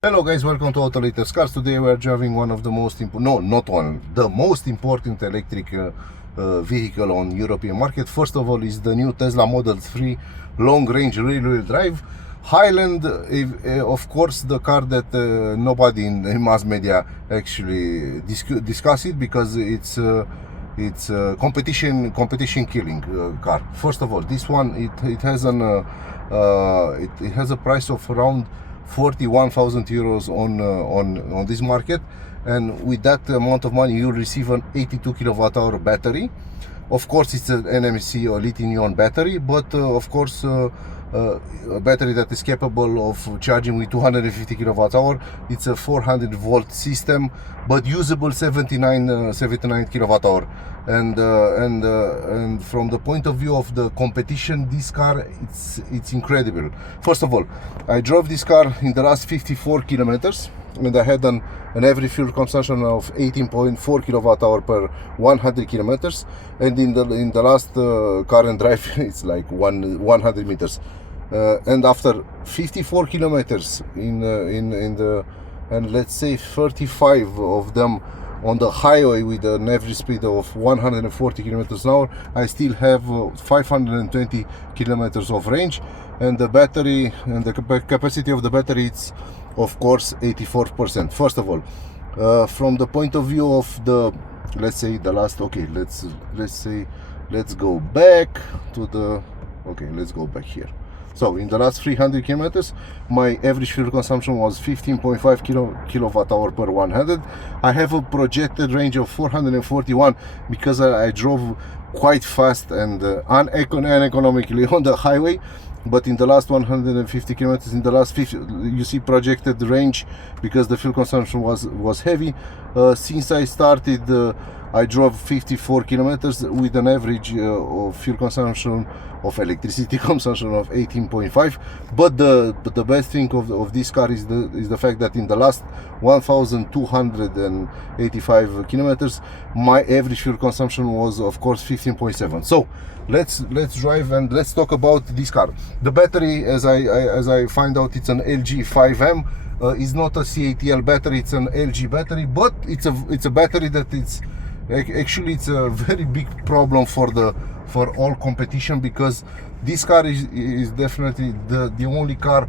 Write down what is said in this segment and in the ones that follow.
Hello guys, welcome to Autolatest Cars. Today we are driving one of the most the most important electric vehicle on European market. First of all is the new Tesla Model 3 long-range rear-wheel drive. Highland, of course, the car that nobody in mass media actually discuss it because it's competition killing car. First of all, this one it has it has a price of around 41,000 euros on this market, and with that amount of money you'll receive an 82 kilowatt-hour battery. Of course, it's an NMC or lithium battery, but of course a battery that is capable of charging with 250 kilowatt-hour. It's a 400 volt system, but usable 79 kilowatt-hour. And from the point of view of the competition, this car it's incredible. First of all, I drove this car in the last 54 kilometers, and I had an average fuel consumption of 18.4 kilowatt-hour per 100 kilometers, and in the last car and drive it's like 100 meters. And after 54 kilometers and let's say 35 of them on the highway with an average speed of 140 kilometers an hour, I still have 520 kilometers of range, and the battery and the capacity of the battery, it's of course 84%. First of all, from the point of view of the, let's say the last, okay, let's go back to the, okay, let's go back here. So in the last 300 kilometers, my average fuel consumption was 15.5 kilowatt-hour per 100. I have a projected range of 441 because I drove quite fast and uneconomically on the highway. But in the last 150 kilometers, in the last 50, you see projected range because the fuel consumption was heavy. Since I started, I drove 54 kilometers with an average of fuel consumption of electricity consumption of 18.5. But the best thing of this car is the fact that in the last 1,285 kilometers, my average fuel consumption was of course 15.7. So let's drive and let's talk about this car. The battery, as I find out, it's an LG 5M. It's not a CATL battery, it's an LG battery, but it's a battery that it's a very big problem for all competition, because this car is definitely the only car,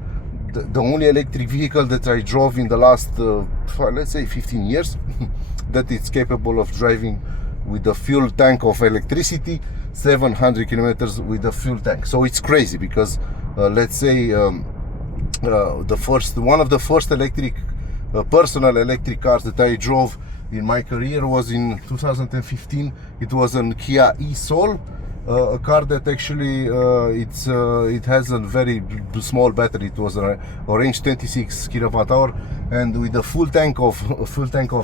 the only electric vehicle that I drove in the last let's say 15 years that it's capable of driving with a fuel tank of electricity 700 kilometers with a fuel tank. So it's crazy because let's say one of the first electric personal electric cars that I drove in my career was in 2015. It was a Kia e-Soul, a car that actually it has a very small battery. It was a range 26 kilowatt-hour, and with a full tank of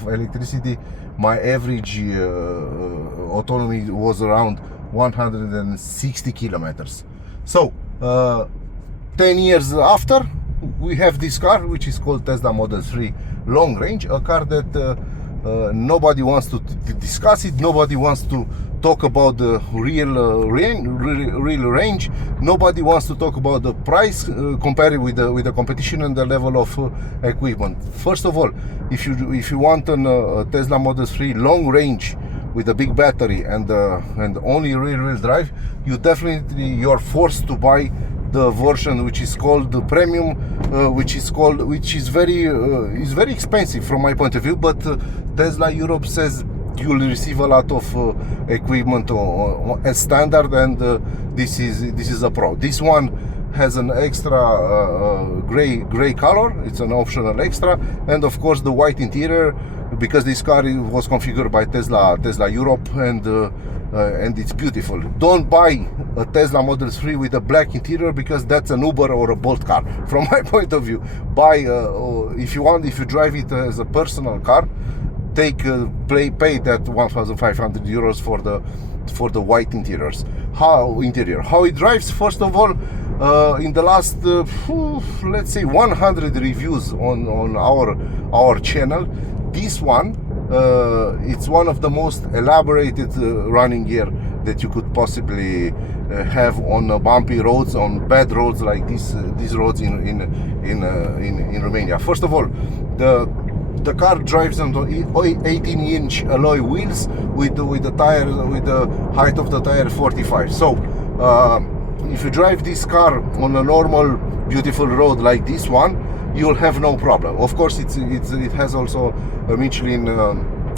electricity, my average autonomy was around 160 kilometers. So 10 years after, we have this car which is called Tesla Model 3 long range, a car that nobody wants to discuss it. Nobody wants to talk about the real range. Nobody wants to talk about the price compared with the competition and the level of equipment. First of all, if you want a Tesla Model 3 long range with a big battery and only rear-wheel drive, you're forced to buy the version which is called the premium, which is very expensive from my point of view. But Tesla Europe says you'll receive a lot of equipment as standard, and this is a pro. This one has an extra gray color. It's an optional extra, and of course the white interior, because this car was configured by Tesla Europe, and it's beautiful. Don't buy a Tesla Model 3 with a black interior, because that's an Uber or a Bolt car from my point of view. Buy if you drive it as a personal car, pay that 1,500 euros for the white interiors. How it drives? First of all, in the last let's say 100 reviews on our channel, this one it's one of the most elaborated running gear that you could possibly have on bumpy roads, on bad roads like these roads in Romania. First of all, the car drives on the 18-inch alloy wheels with the tire, with the height of the tire 45. So if you drive this car on a normal beautiful road like this one, you'll have no problem. Of course, it has also a Michelin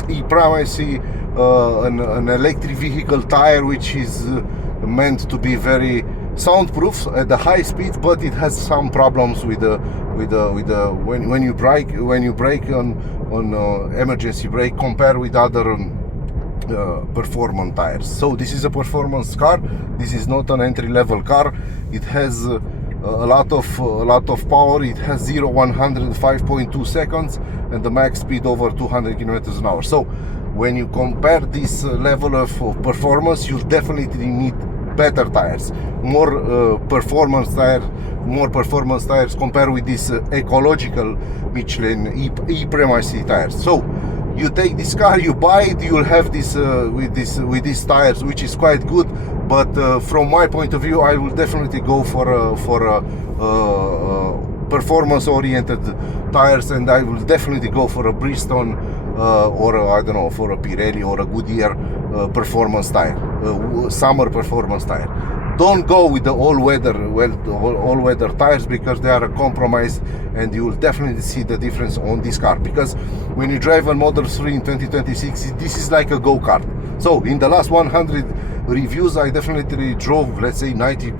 e-Primacy, an electric vehicle tire, which is meant to be very soundproof at the high speed, but it has some problems with the when you brake on emergency brake compared with other performance tires. So this is a performance car. This is not an entry-level car. It has a lot of power. It has 0-100 in 5.2 seconds and the max speed over 200 kilometers an hour. So when you compare this level of performance, you definitely need better tires, more performance tires compared with this ecological Michelin e-Primacy tires. So you take this car, you buy it, you'll have this with these tires, which is quite good. But from my point of view, I will definitely go for performance-oriented tires, and I will definitely go for a Bridgestone or I don't know, for a Pirelli or a Goodyear performance tire, summer performance tire. Don't go with the all-weather tires, because they are a compromise, and you will definitely see the difference on this car. Because when you drive a Model 3 in 2026, this is like a go-kart. So in the last 100 reviews, I definitely drove, let's say 90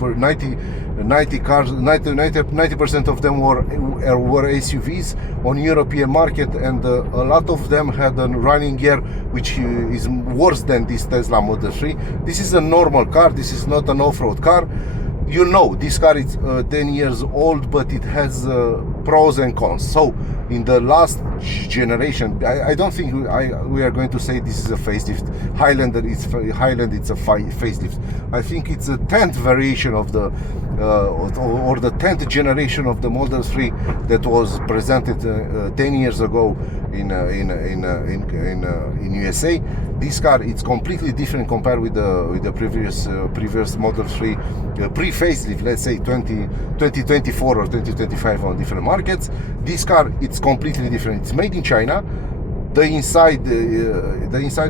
cars, 90% of them were SUVs on European market, and a lot of them had a running gear which is worse than this Tesla Model 3. This is a normal car. This is not an off-road car. You know, this car is 10 years old, but it has pros and cons. So in the last generation, I don't think we are going to say this is a facelift. Highlander, it's a facelift. I think it's a 10th variation of the or the 10th generation of the Model 3 that was presented 10 years ago in USA. This car, it's completely different compared with the previous Model 3 pre-facelift, let's say 2024 or 2025 on different markets. This car, it's completely different. It's made in China. The inside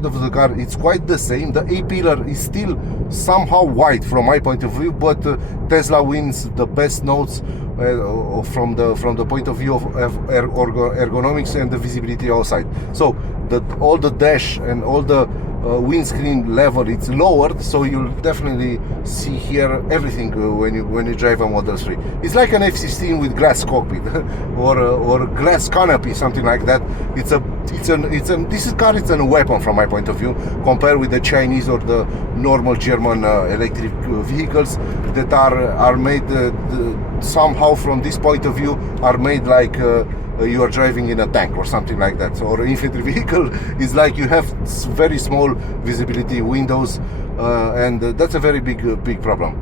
of the car, it's quite the same. The A-pillar is still somehow white from my point of view, but Tesla wins the best notes from the point of view of ergonomics and the visibility outside. So all the dash and all the windscreen level, it's lowered, so you'll definitely see here everything when you drive a Model 3. It's like an F-16 with glass cockpit or glass canopy, something like that. This car is a weapon from my point of view, compared with the Chinese or the normal German electric vehicles that are made somehow, from this point of view, are made like you are driving in a tank or something like that. So, or an infantry vehicle is like you have very small visibility windows, and that's a very big problem.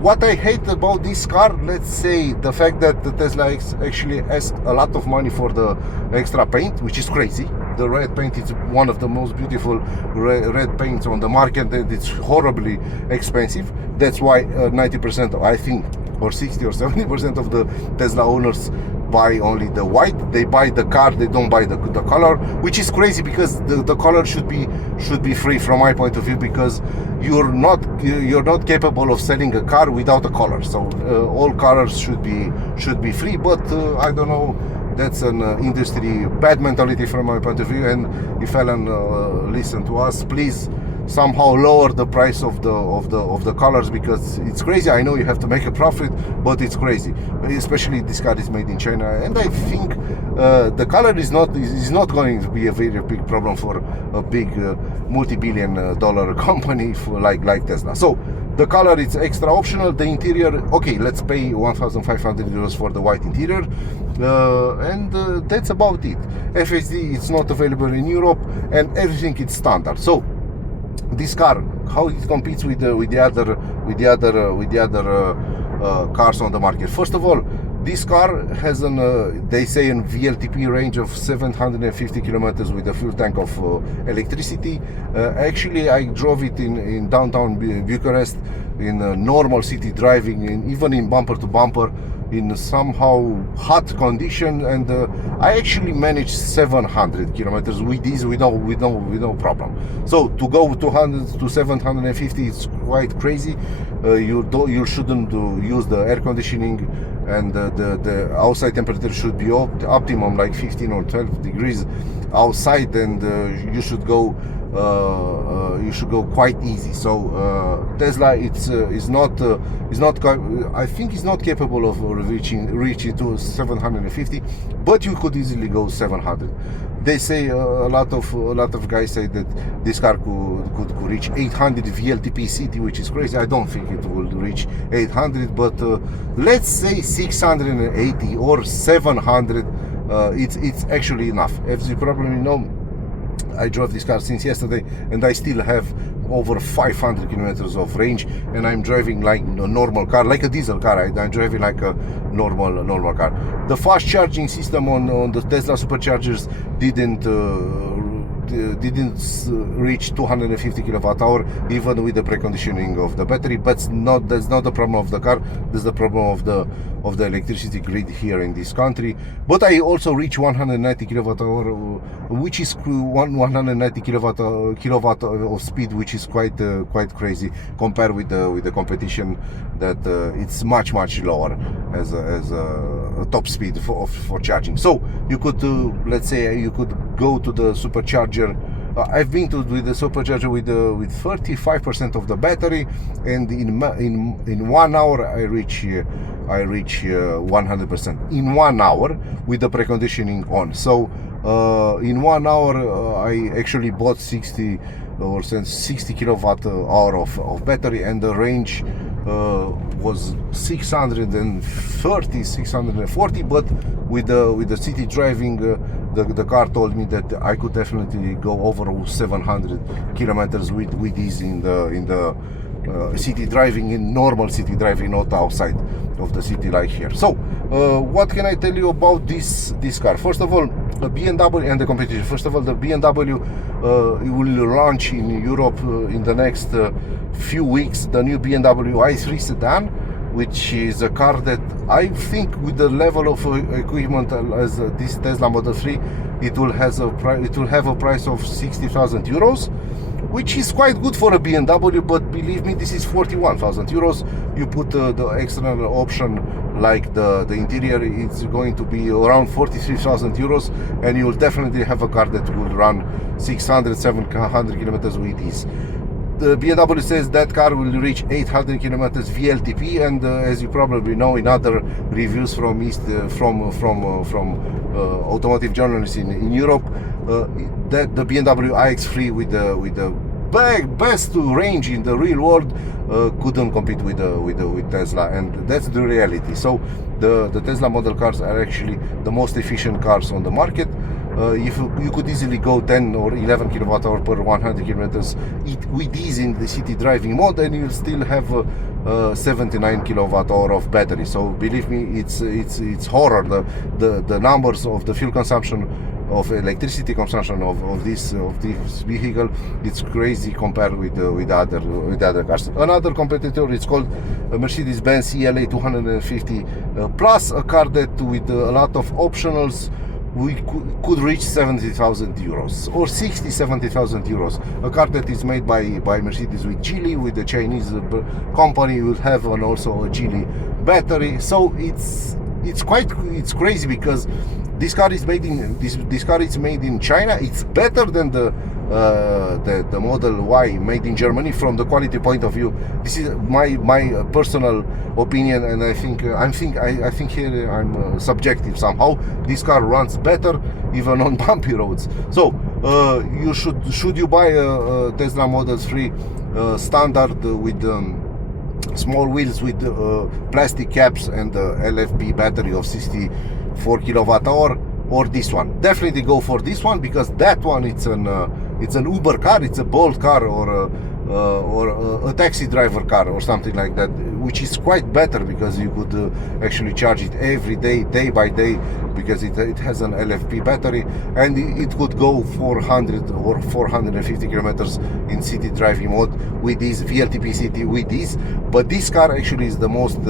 What I hate about this car, let's say the fact that the Tesla actually asked a lot of money for the extra paint, which is crazy. The red paint is one of the most beautiful red paints on the market, and it's horribly expensive. That's why 90%, I think, or 60 or 70% of the Tesla owners buy only the white. They buy the car, they don't buy the color, which is crazy, because the color should be free from my point of view, because you're not capable of selling a car without a color. So all colors should be free, but I don't know, that's an industry bad mentality from my point of view. And if Alan listen to us, please somehow lower the price of the colors, because it's crazy. I know you have to make a profit, but it's crazy, especially this car is made in China. And I think the color is not going to be a very big problem for a big multi-billion dollar company like Tesla. So the color is extra optional. The interior, okay, let's pay 1,500 euros for the white interior, and that's about it. FSD, it's not available in Europe, and everything is standard. So this car, how it competes with the other cars on the market. First of all, This car has an, they say, a WLTP range of 750 kilometers with a full tank of electricity. Actually, I drove it in downtown Bucharest in normal city driving, and even in bumper to bumper, in somehow hot condition, and I actually managed 700 kilometers with this with no problem. So to go 200 to 750 is quite crazy. You shouldn't use the air conditioning, and the outside temperature should be optimum, like 15 or 12 degrees outside, and you should go quite easy. So Tesla is not I think it's not capable of reaching to 750, but you could easily go 700. They say a lot of guys say that this car could reach 800 WLTP city, which is crazy. I don't think it will reach 800, but let's say 680 or 700. It's actually enough. As you probably know, I drove this car since yesterday, and I still have over 500 kilometers of range, and I'm driving like a normal car, like a diesel car. I'm driving like a normal car. The fast charging system on the Tesla superchargers didn't reach 250 kilowatt hour, even with the preconditioning of the battery. But that's not the problem of the car. That's the problem of the electricity grid here in this country. But I also reach 190 kilowatt hour, which is 190 kilowatt of speed, which is quite crazy compared with the competition, that it's much lower as a top speed for charging. So you could let's say you could go to the supercharger. I've been with the supercharger with 35% of the battery, and in 1 hour I reach 100% in 1 hour with the preconditioning on. So in 1 hour I actually bought 60 kilowatt hour of battery, and the range was 630, 640. But with the city driving, the car told me that I could definitely go over 700 kilometers with these in the city driving, in normal city driving, not outside of the city like here. So what can I tell you about this car? First of all, BMW and the competition. First of all, the BMW will launch in Europe in the next few weeks the new BMW i3 sedan, which is a car that I think, with the level of equipment as this Tesla Model 3, it will have a price of 60,000 euros, which is quite good for a BMW. But believe me, this is 41,000 euros. You put the external option like the interior, it's going to be around 43,000 euros, and you will definitely have a car that will run 600-700 kilometers with ease. The BMW says that car will reach 800 kilometers WLTP, and as you probably know, in other reviews from automotive journalists in Europe, that the BMW iX3 with the best range in the real world couldn't compete with Tesla, and that's the reality. So the Tesla model cars are actually the most efficient cars on the market. If you could easily go 10 or 11 kilowatt hour per 100 kilometers with these in the city driving mode, and you'll still have 79 kilowatt hour of battery. So believe me, it's horror. The numbers of the fuel consumption, of electricity consumption of this vehicle, it's crazy compared with other cars. Another competitor is called Mercedes-Benz CLA 250 plus, a car that with a lot of optionals we could reach 70,000 euros or 70,000 euros. A car that is made by Mercedes with Geely, with the Chinese company, will have also a Geely battery. So it's crazy, because this car is made in China. It's better than the Model Y made in Germany from the quality point of view. This is my personal opinion, and I think here I'm subjective somehow. This car runs better even on bumpy roads. So should you buy a Tesla Model 3 standard with small wheels with plastic caps and LFP battery of 64 kilowatt hour, or this one? Definitely go for this one, because that one it's an Uber car, it's a Bolt car, or a taxi driver car or something like that. which is quite better because you could actually charge it every day, day by day, because it has an LFP battery, and it could go 400 or 450 kilometers in city driving mode with this WLTP city with this. But this car actually is the most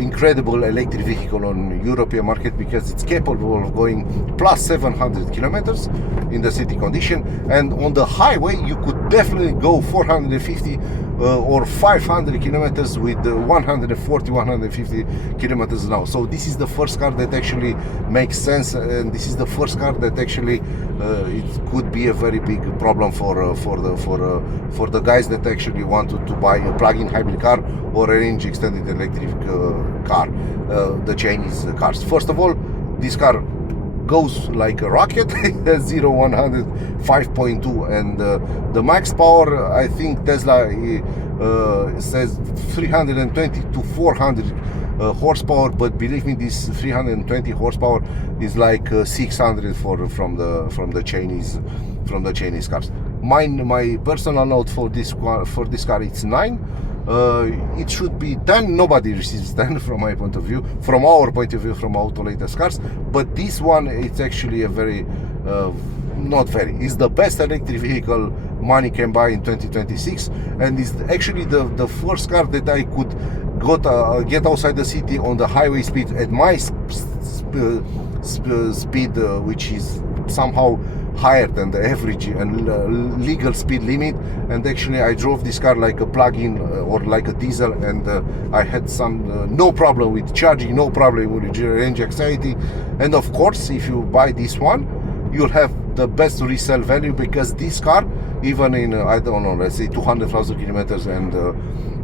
incredible electric vehicle on European market, because it's capable of going plus 700 kilometers in the city condition, and on the highway you could definitely go 450 or 500 kilometers with 140-150 kilometers an hour. So this is the first car that actually makes sense, and this is the first car that actually it could be a very big problem for the guys that actually want to buy a plug-in hybrid car or a range extended electric car, the Chinese cars. First of all, this car goes like a rocket. 0-100 5.2, and the max power, I think Tesla says 320 to 400 horsepower, but believe me, this 320 horsepower is like 600 from the Chinese cars. My personal note for this car, it's 9. It should be 10. Nobody receives 10 from my point of view, from our point of view, from Autolatest cars. But this one, it's actually a very it's the best electric vehicle money can buy in 2026, and it's actually the first car that I could get outside the city on the highway speed at my speed, which is somehow higher than the average and legal speed limit. And actually I drove this car like a plug-in or like a diesel, and I had some no problem with charging, no problem with range anxiety. And of course, if you buy this one, you'll have the best resale value, because this car, even in I don't know, let's say 200,000 kilometers and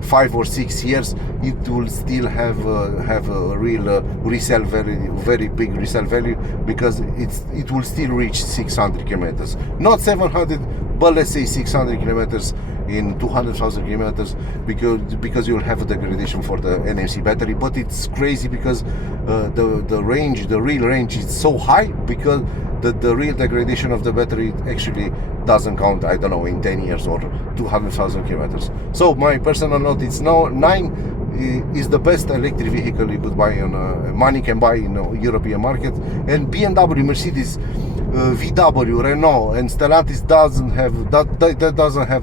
5 or 6 years, it will still have a real resale value, very big resale value, because it will still reach 600 kilometers, not 700, but let's say 600 kilometers in 200,000 kilometers, because you'll have a degradation for the NMC battery. But it's crazy because the range, the real range, is so high, because the real degradation of the battery actually doesn't count, I don't know, in 10 years or 200,000 kilometers. So my personal note, it's now 9 is the best electric vehicle you could buy on money can buy in European market. And BMW, Mercedes, VW, Renault, and Stellantis doesn't have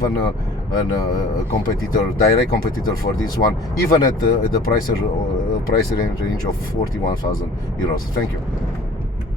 a competitor, direct competitor for this one, even at the price range of 41,000 euros. Thank you.